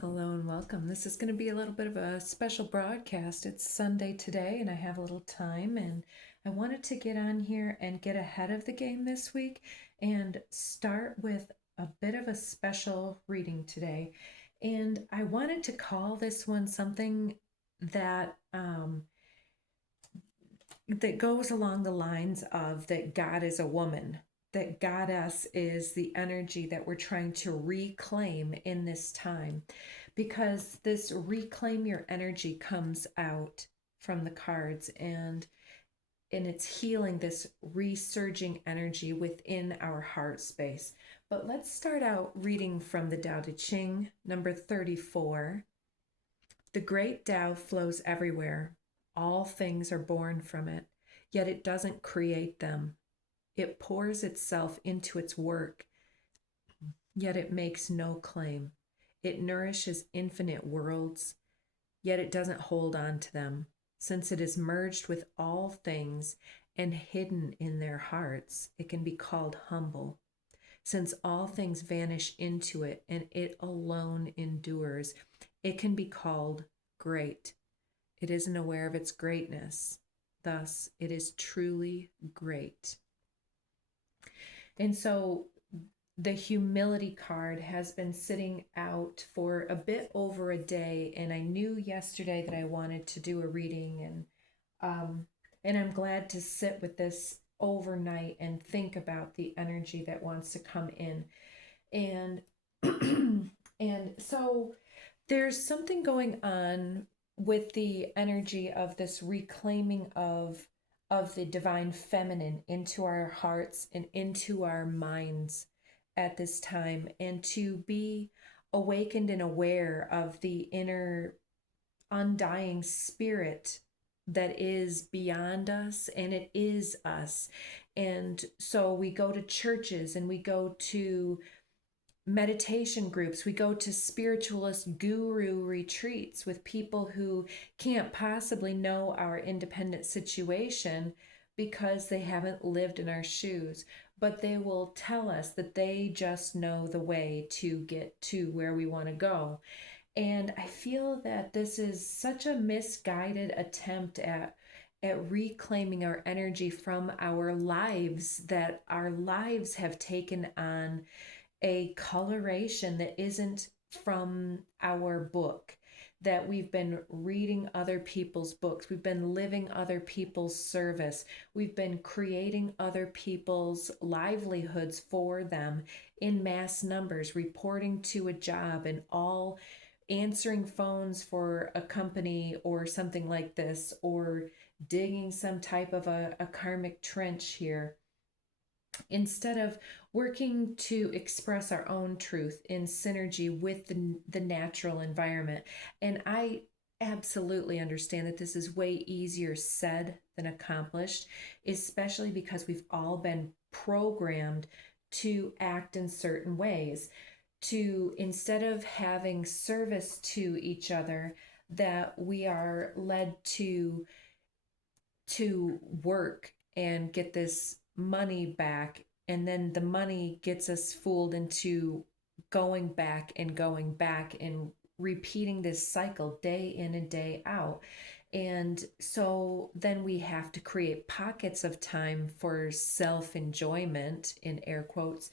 Hello and welcome. This is going to be a little bit of a special broadcast. It's Sunday today and I have a little time, and I wanted to get on here and get ahead of the game this week and start with a bit of a special reading today. And I wanted to call this one something that that goes along the lines of that God is a woman, that goddess is the energy that we're trying to reclaim in this time, because this reclaim your energy comes out from the cards, and it's healing this resurging energy within our heart space. But let's start out reading from the Tao Te Ching, number 34. The great Tao flows everywhere. All things are born from it, yet it doesn't create them. It pours itself into its work, yet it makes no claim. It nourishes infinite worlds, yet it doesn't hold on to them. Since it is merged with all things and hidden in their hearts, it can be called humble. Since all things vanish into it and it alone endures, it can be called great. It isn't aware of its greatness. Thus, it is truly great. And so the humility card has been sitting out for a bit over a day, and I knew yesterday that I wanted to do a reading, and I'm glad to sit with this overnight and think about the energy that wants to come in. And and so there's something going on with the energy of this reclaiming of the divine feminine into our hearts and into our minds at this time, and to be awakened and aware of the inner undying spirit that is beyond us, and it is us. And so we go to churches and we go to meditation groups, we go to spiritualist guru retreats with people who can't possibly know our independent situation because they haven't lived in our shoes, but they will tell us that they just know the way to get to where we want to go. And I feel that this is such a misguided attempt at reclaiming our energy from our lives, that our lives have taken on a coloration that isn't from our book, that we've been reading other people's books, we've been living other people's service, we've been creating other people's livelihoods for them in mass numbers, reporting to a job and all answering phones for a company or something like this, or digging some type of a karmic trench here, instead of working to express our own truth in synergy with the natural environment. And I absolutely understand that this is way easier said than accomplished, especially because we've all been programmed to act in certain ways, to, instead of having service to each other, that we are led to work and get this money back, and then the money gets us fooled into going back and repeating this cycle day in and day out. And so then we have to create pockets of time for self-enjoyment, in air quotes.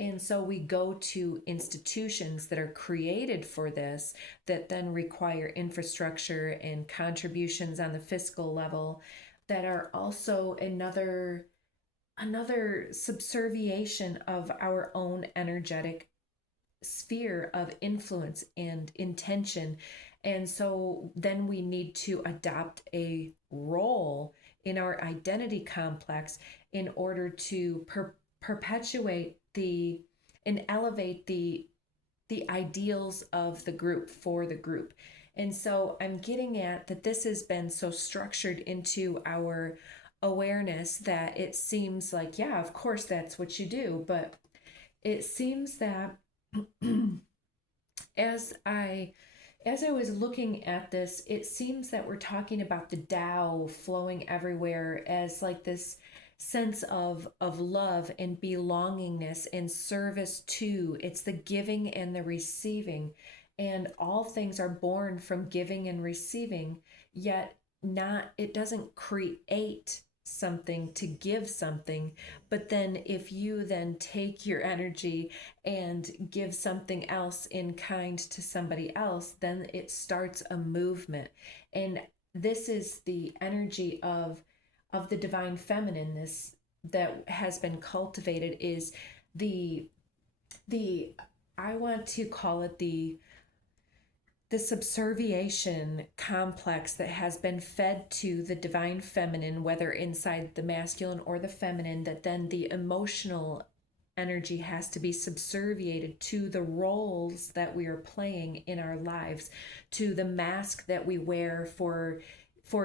And so we go to institutions that are created for this, that then require infrastructure and contributions on the fiscal level, that are also another subserviation of our own energetic sphere of influence and intention. And so then we need to adopt a role in our identity complex in order to perpetuate the and elevate the ideals of the group for the group. And so I'm getting at that this has been so structured into our awareness that it seems like, yeah, of course that's what you do. But it seems that as I was looking at this, it seems that we're talking about the Tao flowing everywhere as like this sense of love and belongingness and service to. It's the giving and the receiving. and all things are born from giving and receiving, yet not, it doesn't create something to give something. But then if you then take your energy and give something else in kind to somebody else, then it starts a movement. And this is the energy of the divine feminine, this that has been cultivated, is the I want to call it the subserviation complex that has been fed to the divine feminine, whether inside the masculine or the feminine, that then the emotional energy has to be subserviated to the roles that we are playing in our lives, to the mask that we wear for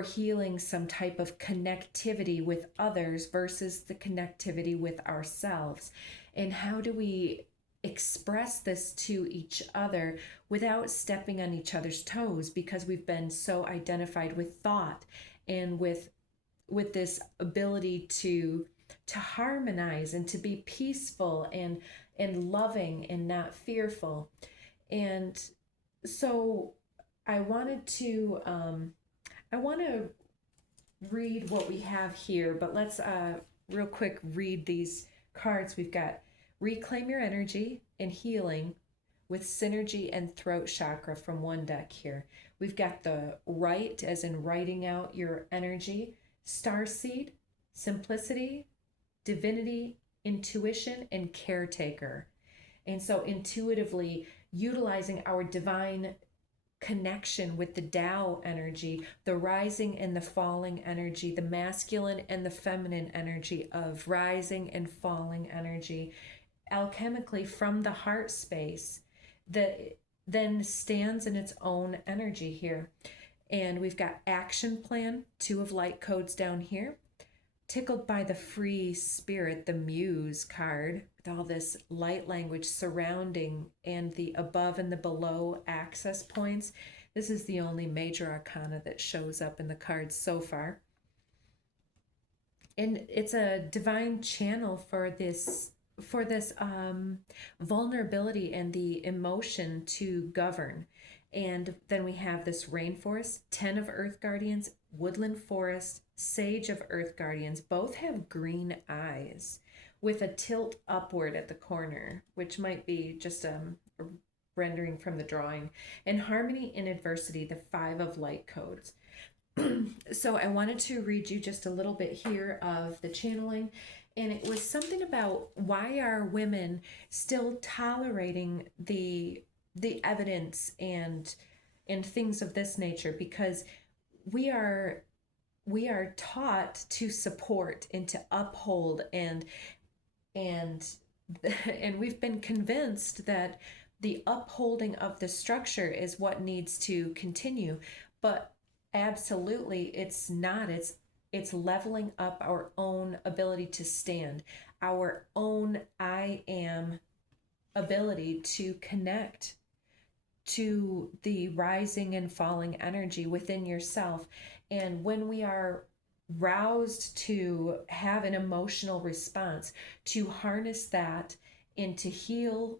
healing some type of connectivity with others versus the connectivity with ourselves. And how do we express this to each other without stepping on each other's toes, because we've been so identified with thought and with this ability to harmonize and to be peaceful and loving and not fearful. And so I wanted to I want to read what we have here, but let's real quick read these cards. We've got Reclaim Your Energy and Healing with Synergy and Throat Chakra from one deck here. We've got the Write, as in writing out your energy, Starseed, Simplicity, Divinity, Intuition, and Caretaker. And so intuitively utilizing our divine connection with the Tao energy, the rising and the falling energy, the masculine and the feminine energy of rising and falling energy, alchemically from the heart space, that then stands in its own energy here. And we've got Action Plan, 2 of light codes down here. Tickled by the Free Spirit, the Muse card, with all this light language surrounding and the above and the below access points. This is the only major arcana that shows up in the cards so far. And it's a divine channel for this vulnerability and the emotion to govern. And then we have this Rainforest, 10 of Earth Guardians, Woodland Forest, Sage of Earth Guardians. Both have green eyes with a tilt upward at the corner, which might be just a rendering from the drawing. And Harmony in Adversity, the 5 of Light codes. So I wanted to read you just a little bit here of the channeling. And it was something about, why are women still tolerating the evidence and things of this nature? Because we are taught to support and to uphold and we've been convinced that the upholding of the structure is what needs to continue. But absolutely it's not. It's leveling up our own ability to stand, our own I am ability to connect to the rising and falling energy within yourself. And when we are roused to have an emotional response, to harness that and to heal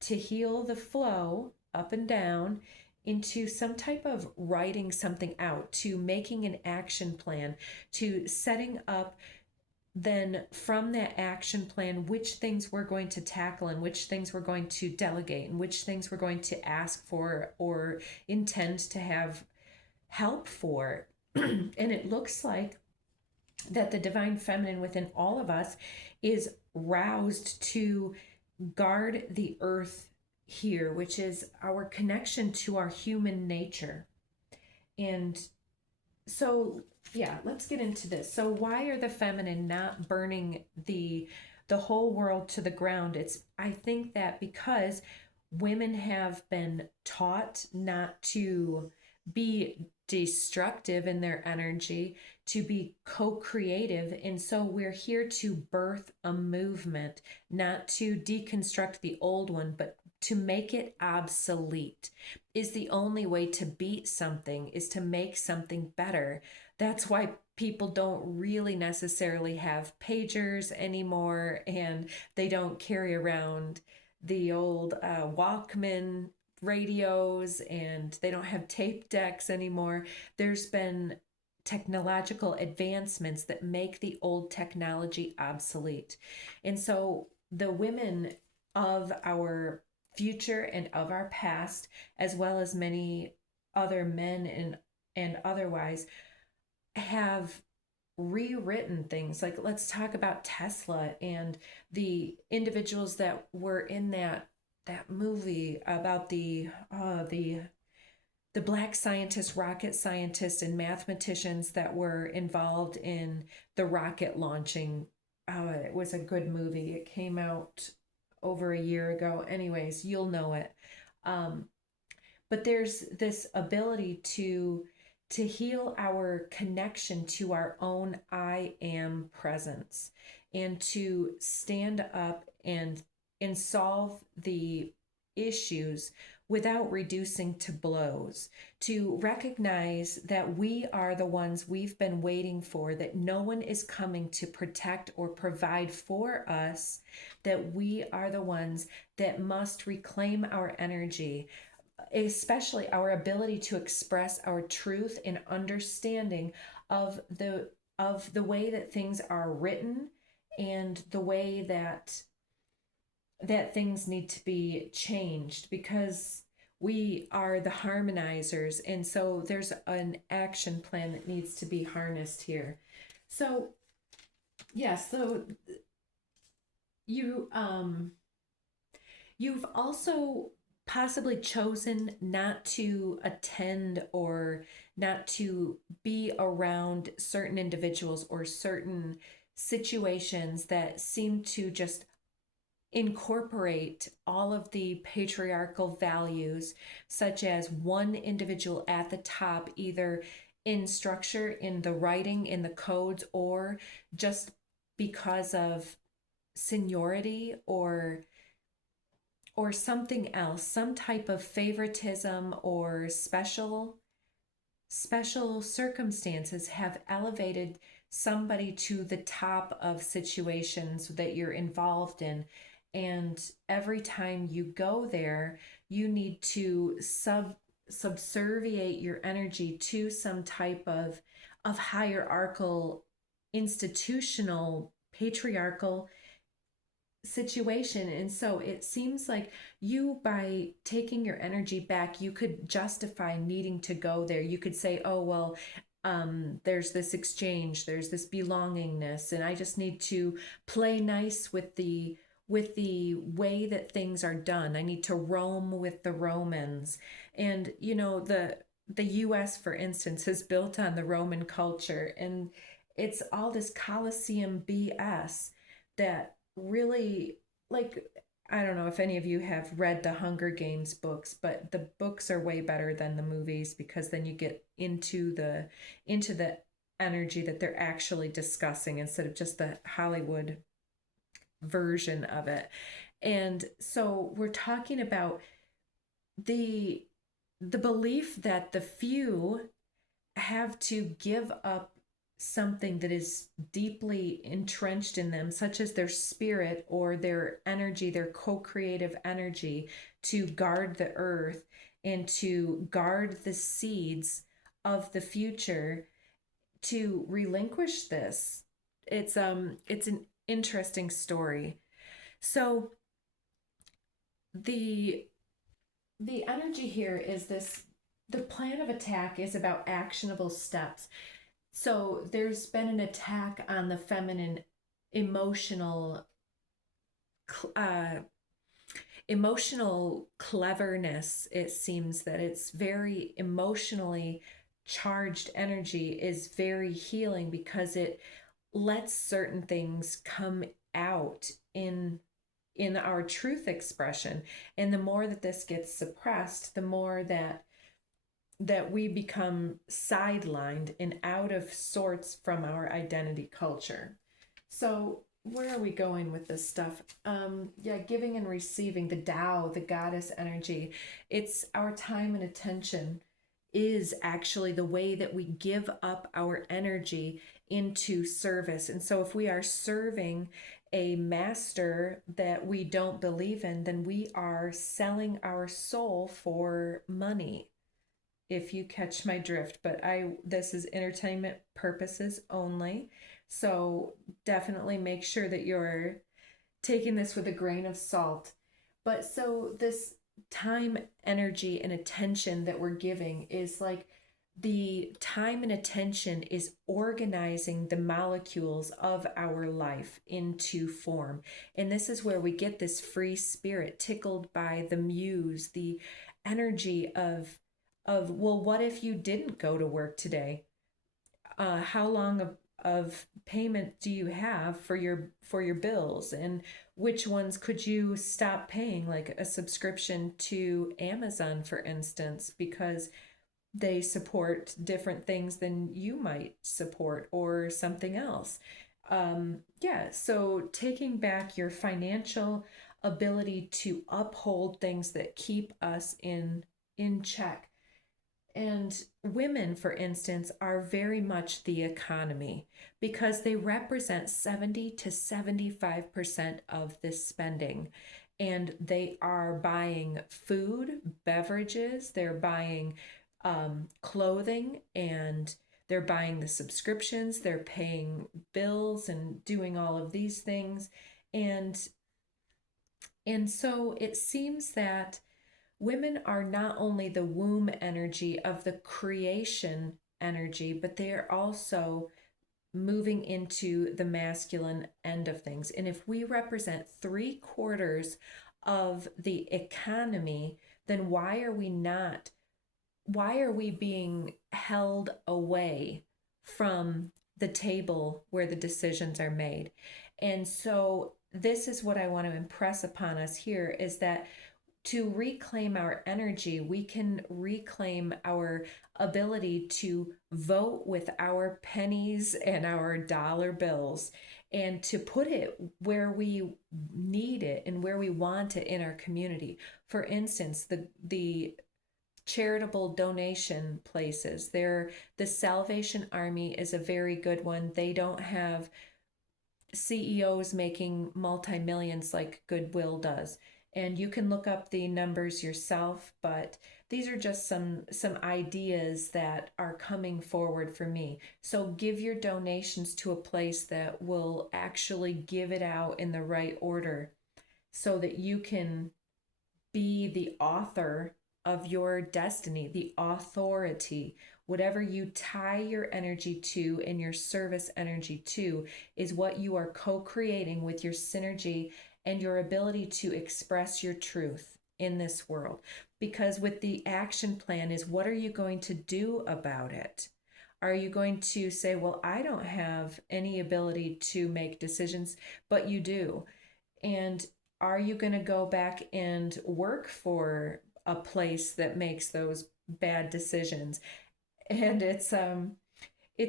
the flow up and down into some type of writing something out, to making an action plan, to setting up then from that action plan which things we're going to tackle and which things we're going to delegate and which things we're going to ask for or intend to have help for. And it looks like that the divine feminine within all of us is roused to guard the earth here, which is our connection to our human nature. And so yeah, let's get into this. So why are the feminine not burning the whole world to the ground? I think that because women have been taught not to be destructive in their energy, to be co-creative. And so we're here to birth a movement, not to deconstruct the old one, but to make it obsolete. Is the only way to beat something, is to make something better. That's why people don't really necessarily have pagers anymore, and they don't carry around the old Walkman radios and they don't have tape decks anymore. There's been technological advancements that make the old technology obsolete. And so the women of our future and of our past, as well as many other men and otherwise, have rewritten things. Like, let's talk about Tesla and the individuals that were in that movie about the black scientists, rocket scientists, and mathematicians that were involved in the rocket launching. It was a good movie. It came out over a year ago. Anyways, you'll know it. But there's this ability to heal our connection to our own I am presence, and to stand up and solve the issues without reducing to blows, to recognize that we are the ones we've been waiting for, that no one is coming to protect or provide for us, that we are the ones that must reclaim our energy, especially our ability to express our truth and understanding of the way that things are written and the way that things need to be changed, because we are the harmonizers, and so there's an action plan that needs to be harnessed here. So yes, so you've also possibly chosen not to attend or not to be around certain individuals or certain situations that seem to just incorporate all of the patriarchal values, such as one individual at the top, either in structure, in the writing, in the codes, or just because of seniority or something else, some type of favoritism or special circumstances have elevated somebody to the top of situations that you're involved in. And every time you go there, you need to subserviate your energy to some type of hierarchical, institutional, patriarchal situation. And so it seems like you, by taking your energy back, you could justify needing to go there. You could say, oh, well, there's this exchange, there's this belongingness, and I just need to play nice with the way that things are done. I need to roam with the Romans. And the US, for instance, is built on the Roman culture, and it's all this Colosseum BS that really, like, I don't know if any of you have read the Hunger Games books, but the books are way better than the movies, because then you get into the energy that they're actually discussing instead of just the Hollywood version of it. And so we're talking about the belief that the few have to give up something that is deeply entrenched in them, such as their spirit or their energy, their co-creative energy, to guard the earth and to guard the seeds of the future, to relinquish this. It's an interesting story. So the energy here is this: the plan of attack is about actionable steps. So there's been an attack on the feminine emotional cleverness. It seems that it's very emotionally charged energy is very healing, because it lets certain things come out in our truth expression. And the more that this gets suppressed, the more that we become sidelined and out of sorts from our identity culture. So where are we going with this stuff? Giving and receiving, the Tao, the goddess energy. It's our time and attention is actually the way that we give up our energy into service. And so if we are serving a master that we don't believe in, then we are selling our soul for money, if you catch my drift. But this is entertainment purposes only. So definitely make sure that you're taking this with a grain of salt. But so this time, energy, and attention that we're giving is like the time and attention is organizing the molecules of our life into form. And this is where we get this free spirit tickled by the muse, the energy of well, what if you didn't go to work today? How long of payment do you have for your bills, and which ones could you stop paying, like a subscription to Amazon, for instance, because they support different things than you might support, or something else. Yeah, so taking back your financial ability to uphold things that keep us in check. And women, for instance, are very much the economy because they represent 70 to 75% of this spending. And they are buying food, beverages, they're buying clothing, and they're buying the subscriptions, they're paying bills and doing all of these things. And so it seems that women are not only the womb energy of the creation energy, but they are also moving into the masculine end of things. And if we represent 3/4 of the economy, then why are we being held away from the table where the decisions are made? And so this is what I want to impress upon us here, is that to reclaim our energy, we can reclaim our ability to vote with our pennies and our dollar bills, and to put it where we need it and where we want it in our community. For instance, the charitable donation places. The Salvation Army is a very good one. They don't have CEOs making multi-millions like Goodwill does. And you can look up the numbers yourself, but these are just some ideas that are coming forward for me. So give your donations to a place that will actually give it out in the right order, so that you can be the author of your destiny, the authority. Whatever you tie your energy to and your service energy to is what you are co-creating with your synergy and your ability to express your truth in this world. Because with the action plan is, what are you going to do about it? Are you going to say, well, I don't have any ability to make decisions, but you do? And are you going to go back and work for a place that makes those bad decisions? And it's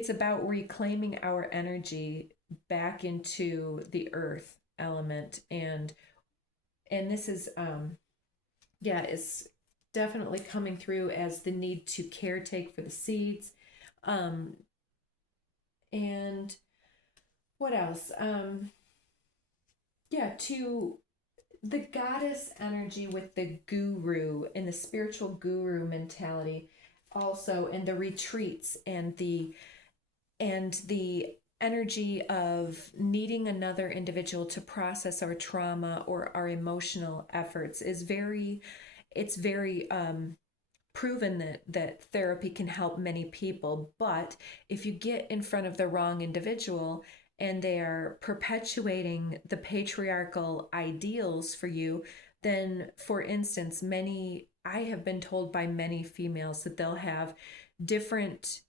about reclaiming our energy back into the earth element. And this is yeah, it's definitely coming through as the need to caretake for the seeds. And what else? Yeah, to the goddess energy with the guru and the spiritual guru mentality also, and the retreats, and the energy of needing another individual to process our trauma or our emotional efforts is very proven that therapy can help many people. But if you get in front of the wrong individual and they are perpetuating the patriarchal ideals for you, then, for instance, I have been told by many females that they'll have different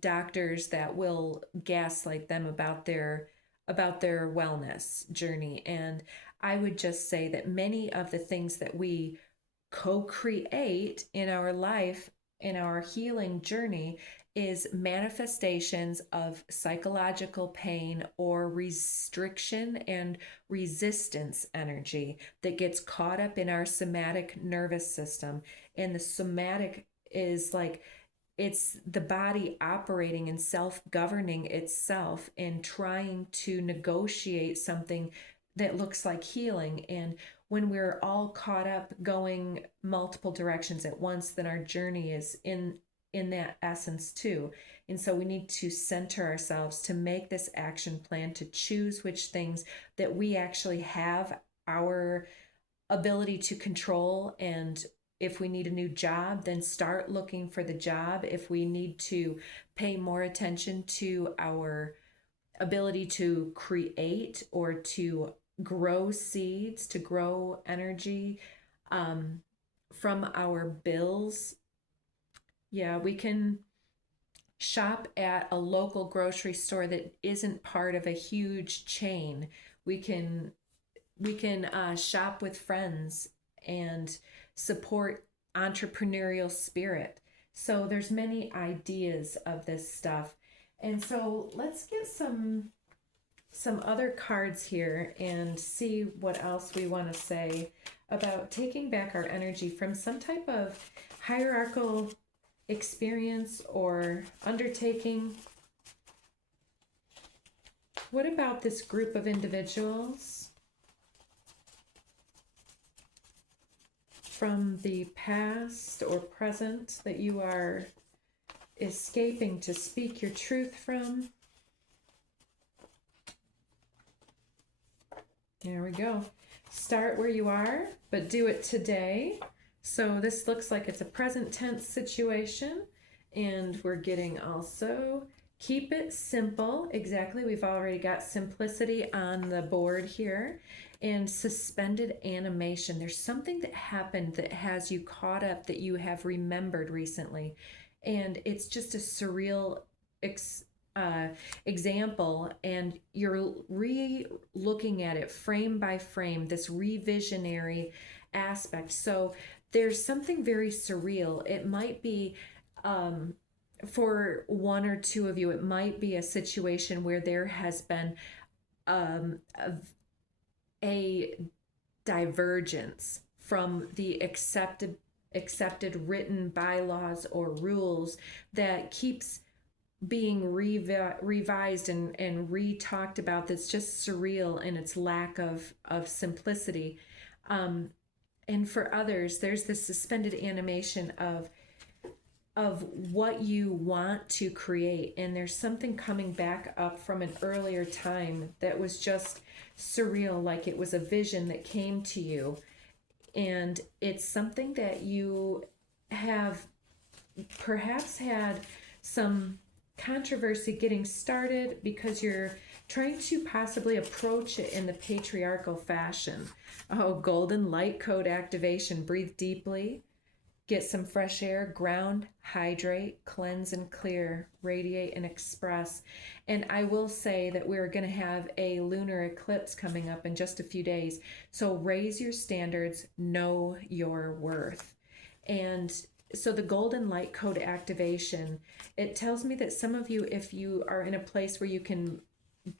doctors that will gaslight them about their wellness journey. And I would just say that many of the things that we co-create in our life, in our healing journey, is manifestations of psychological pain or restriction and resistance energy that gets caught up in our somatic nervous system. And the somatic is like, it's the body operating and self-governing itself and trying to negotiate something that looks like healing. And when we're all caught up going multiple directions at once, then our journey is in that essence too. And so we need to center ourselves to make this action plan, to choose which things that we actually have our ability to control. And if we need a new job, then start looking for the job. If we need to pay more attention to our ability to create or to grow seeds, to grow energy from our bills. Yeah, we can shop at a local grocery store that isn't part of a huge chain. We can shop with friends and support entrepreneurial spirit. So there's many ideas of this stuff. And so let's get some other cards here and see what else we want to say about taking back our energy from some type of hierarchical experience or undertaking. What about this group of individuals from the past or present that you are escaping to speak your truth from? There we go. Start where you are, but do it today. So this looks like it's a present tense situation, and we're getting also keep it simple. Exactly. We've already got simplicity on the board here, and suspended animation. There's something that happened that has you caught up that you have remembered recently, and it's just a surreal example, and you're re-looking at it frame by frame, this revisionary aspect. So there's something very surreal. It might be for one or two of you, it might be a situation where there has been a divergence from the accepted written bylaws or rules that keeps being revised and re-talked about. That's just surreal in its lack of simplicity. And for others, there's this suspended animation of what you want to create, and there's something coming back up from an earlier time that was just surreal, like it was a vision that came to you, and it's something that you have perhaps had some controversy getting started because you're trying to possibly approach it in the patriarchal fashion. Oh, golden light code activation. Breathe deeply, get some fresh air, ground, hydrate, cleanse and clear, radiate and express. And I will say that we're going to have a lunar eclipse coming up in just a few days. So raise your standards, know your worth. And so the golden light code activation, it tells me that some of you, if you are in a place where you can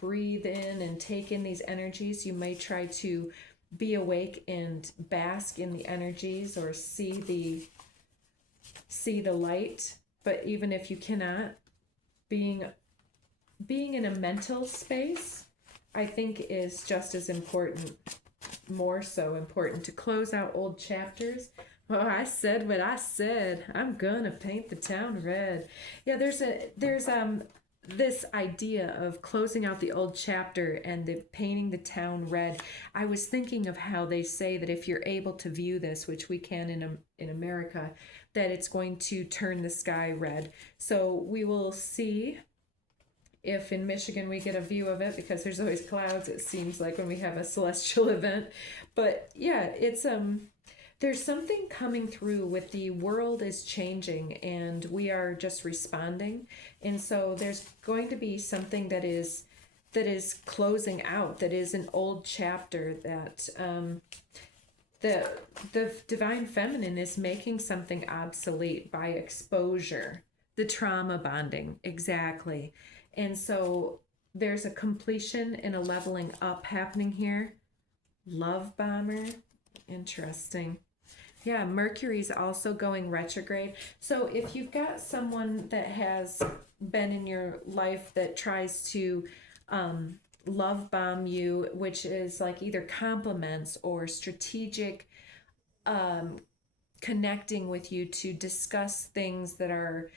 breathe in and take in these energies, you may try to be awake and bask in the energies or see the light. But even if you cannot, being in a mental space, I think is just as important, more so important, to close out old chapters. Oh, I said what I said. I'm gonna paint the town red. Yeah, there's this idea of closing out the old chapter and the painting the town red. I was thinking of how they say that if you're able to view this, which we can in America, that it's going to turn the sky red. So we will see if in Michigan we get a view of it, because there's always clouds, it seems like, when we have a celestial event. But yeah, it's there's something coming through with the world is changing and we are just responding. And so there's going to be something that is closing out, that is an old chapter, that the divine feminine is making something obsolete by exposure, the trauma bonding, exactly. And so there's a completion and a leveling up happening here. Love bomber, interesting. Yeah, Mercury's also going retrograde. So if you've got someone that has been in your life that tries to love bomb you, which is like either compliments or strategic um, connecting with you to discuss things that are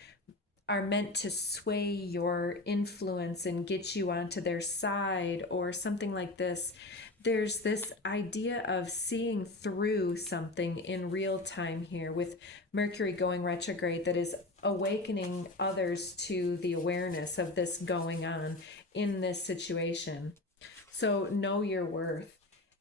meant to sway your influence and get you onto their side or something like this. There's this idea of seeing through something in real time here with Mercury going retrograde that is awakening others to the awareness of this going on in this situation. So know your worth.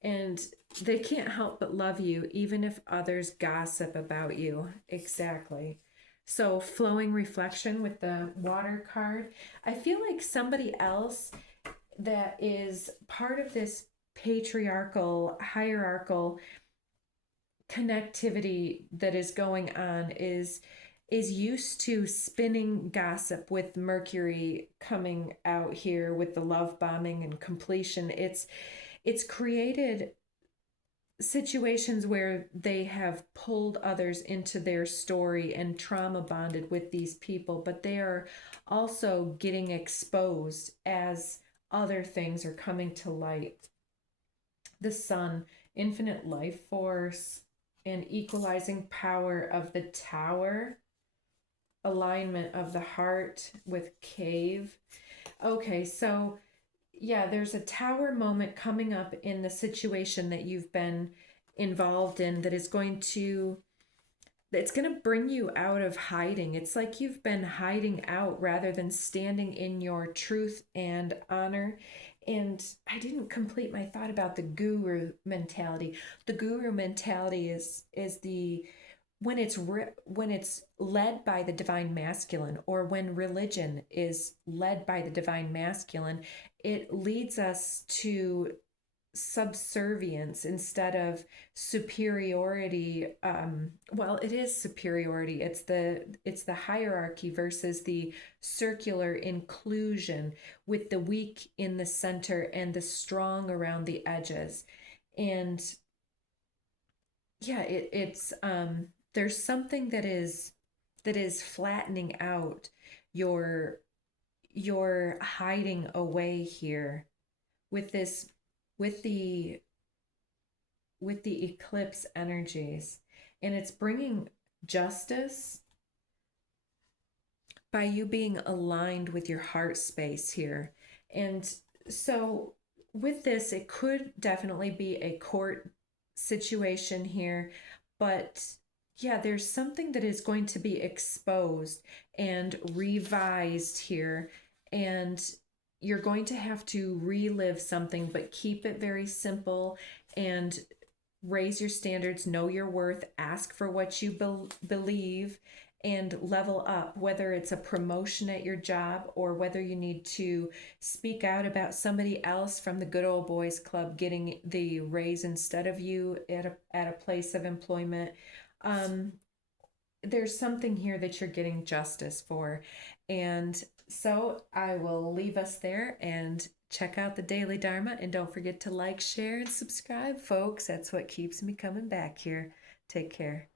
And they can't help but love you, even if others gossip about you. Exactly. So, flowing reflection with the water card. I feel like somebody else that is part of this patriarchal, hierarchical connectivity that is going on is used to spinning gossip with Mercury coming out here with the love bombing and completion. It's created situations where they have pulled others into their story and trauma bonded with these people, but they are also getting exposed as other things are coming to light. The sun, infinite life force, and equalizing power of the tower, alignment of the heart with cave. Okay, so yeah, there's a tower moment coming up in the situation that you've been involved in that is going to it's going to bring you out of hiding. It's like you've been hiding out rather than standing in your truth and honor. And I didn't complete my thought about the guru mentality. The guru mentality is the when it's led by the divine masculine, or when religion is led by the divine masculine, it leads us to subservience instead of superiority. Well, it is superiority. It's the hierarchy versus the circular inclusion, with the weak in the center and the strong around the edges. And yeah, it's there's something that is flattening out your hiding away here with this with the eclipse energies, and it's bringing justice by you being aligned with your heart space here. And so with this, it could definitely be a court situation here, but yeah, there's something that is going to be exposed and revised here, and you're going to have to relive something, but keep it very simple and raise your standards, know your worth, ask for what you believe, and level up, whether it's a promotion at your job or whether you need to speak out about somebody else from the good old boys club getting the raise instead of you at a place of employment. There's something here that you're getting justice for. And so I will leave us there and check out the Daily Dharma. And don't forget to like, share, and subscribe, folks. That's what keeps me coming back here. Take care.